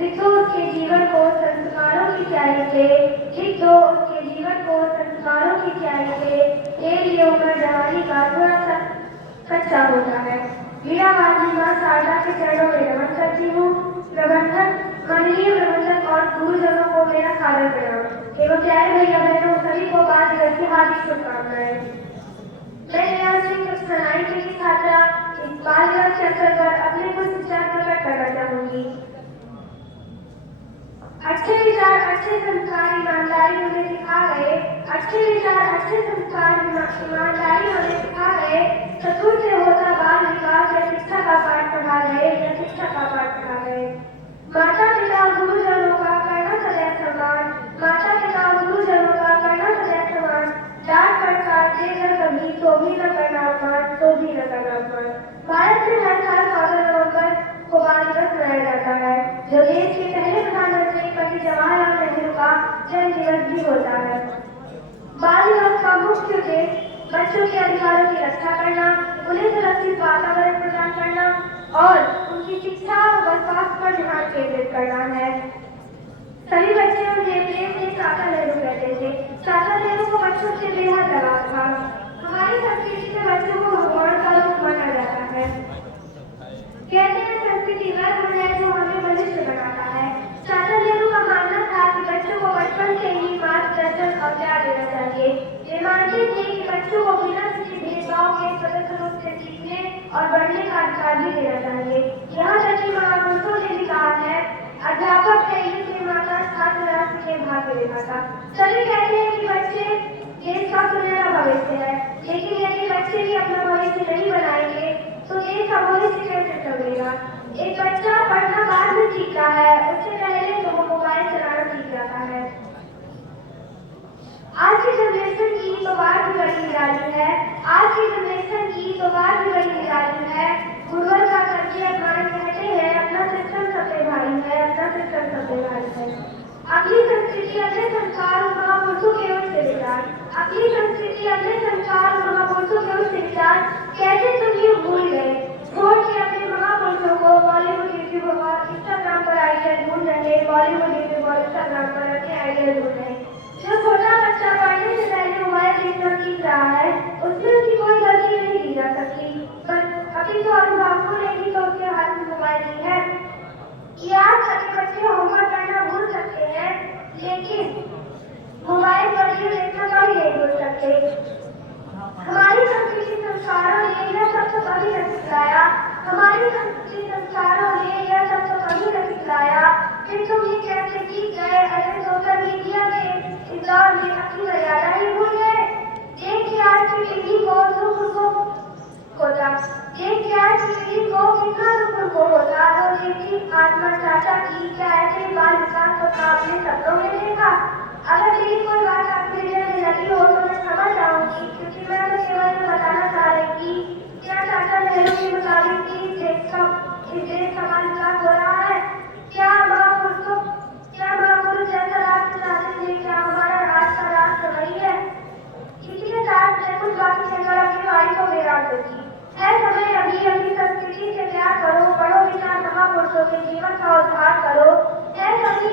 लिख दो उसके जीवन को संस्कारों की स्याही से, लिख दो उसके जीवन को संस्कारों की स्याही से, ये लिए उम्र जवानी का थोड़ा सा कच्चा होता है। वीरावादी माँ शारदा के चरणों में नमन करती हूँ। प्रबंधक, माननीय प्रबंधक और गुरुजनों को मेरा सादर प्रणाम एवं प्यारे भैया बहनों सभी को बाल दिवस की हार्दिक शुभकामनाएं। मैं नेहा सिंह कक्षा 9 की छात्रा इस बाल दिवस के अवसर पर अपने कुछ विचार प्रकट करना चाहूंगी। अच्छे विचार अच्छे संस्कार ईमानदारी हमें सिखा गए, अच्छे विचार अच्छे संस्कार ईमानदारी हमें सिखा गए। चतुर से होता बाल विकास या शिक्षा का पाठ पढ़ा गए, या शिक्षा का पाठ पढ़ा गए। माता पिता गुरुजनों का करना सदैव सम्मान, माता पिता गुरुजनों का करना सदैव सम्मान। डांट फटकार देकर कभी तो भी न करना अपमान, तो भी न करना अपमान। भारत में हर साल 14 नवंबर को बाल दिवस मनाया जाता है, जो देश के पहले प्रधानमंत्री पंडित जवाहरलाल नेहरू का जन्म दिवस भी होता है। बाल दिवस का मुख्य उद्देश्य बच्चों के अधिकारों की रक्षा करना, उन्हें सुरक्षित वातावरण प्रदान करना और उनकी शिक्षा व स्वास्थ्य पर ध्यान केंद्रित करना है। सभी बच्चे उन्हें प्रेम से चाचा नेहरू कहते थे। चाचा नेहरू को बच्चों से बेहद लगाव था। हमारी संस्कृति में बच्चों को भगवान का रूप माना जाता है। कहते हैं संस्कृति वह गुण है जो हमें बलिष्ठ बनाता है। चाचा नेहरू का मानना था कि बच्चों को बचपन से ही मार्गदर्शन और प्यार देना चाहिए। वे मानते थे कि बच्चों को बिना किसी भेदभाव के स्वतंत्र रूप से सीखने और बढ़ने का अधिकार भी देना चाहिए। यहाँ तक कि महापुरुषों ने भी कहा है, अध्यापक है युग निर्माता, छात्र राष्ट्र के भाग्य विधाता। सभी कहते हैं कि बच्चे देश का सुनहरा भविष्य है, लेकिन यदि बच्चे भी अपना भविष्य नहीं बनाएंगे तो देश का भविष्य कैसे संभलेगा। एक बच्चा पढ़ना बाद में सीखता है, उससे पहले तो वो मोबाइल चलाना सीख जाता है। आज की जनरेशन की तो बात भी बड़ी निराली है, आज की जनरेशन की तो बात भी बड़ी निराली है। गुरुवर का करके अपमान कहते हैं, अपना सिस्टम सबसे भारी है, अपना सिस्टम सबसे भारी है। अपनी संस्कृति अपने संस्कार महापुरुषों के ओर से विचार, अपनी संस्कृति अपने संस्कार महापुरुषों के ओर से विचार कैसे तुम ये भूल गए। छोड़ के अपने महापुरुषों को बॉलीवुड यूट्यूब और इंस्टाग्राम पर आइडियल ढूंढ रहे, बॉलीवुड यूट्यूब और इंस्टाग्राम पर अपने आइडियल ढूंढ रहे। जो छोटा बच्चा पढ़ने से पहले मोबाइल देखना सीख रहा है, उसमें उसकी कोई गलती नहीं दी जा सकती, पर अभी तो अभिभावकों ने भी तो उसके हाथ में मोबाइल दी है। ये आज सभी बच्चे होमवर्क करना भूल सकते हैं, लेकिन मोबाइल पर वीडियो देखना कभी नहीं भूल सकते। हमारी संस्कृति संस्कारों ने यह सब तो कभी नहीं सिखाया, हमारी संस्कृति संस्कारों ने यह सब तो कभी नहीं सिखाया। फिर तुम ये कैसे सीख गए? अरे सोशल मीडिया के इस दौर में अपनी मर्यादा ही भूल गए। देखिए आज की पीढ़ी को दुख उनको होता, देखिए आज की पीढ़ी को कितना दुख उनको होता। तो देखी आत्मा चाचा की क्या ऐसे बाल विकास को आपने सपनों में देखा? अगर मेरी कोई बात आपके दिल में लगी हो तो मैं क्षमा चाहूंगी, क्योंकि मैं तो केवल ये बताना चाह रही थी क्या चाचा नेहरू के मुताबिक इस देश का बाल विकास हो रहा है? क्या महापुरुष जैसा राष्ट्र चाहते थे? क्या हमारा राष्ट्र का राष्ट्र वही है? इसी के साथ मैं कुछ बाकी कहकर अपनी वाणी को विराम दूंगी। है समय अभी अपनी संस्कृति से प्यार करो, पढ़ो विचार महापुरुषों के जीवन का उद्धार करो। है सभी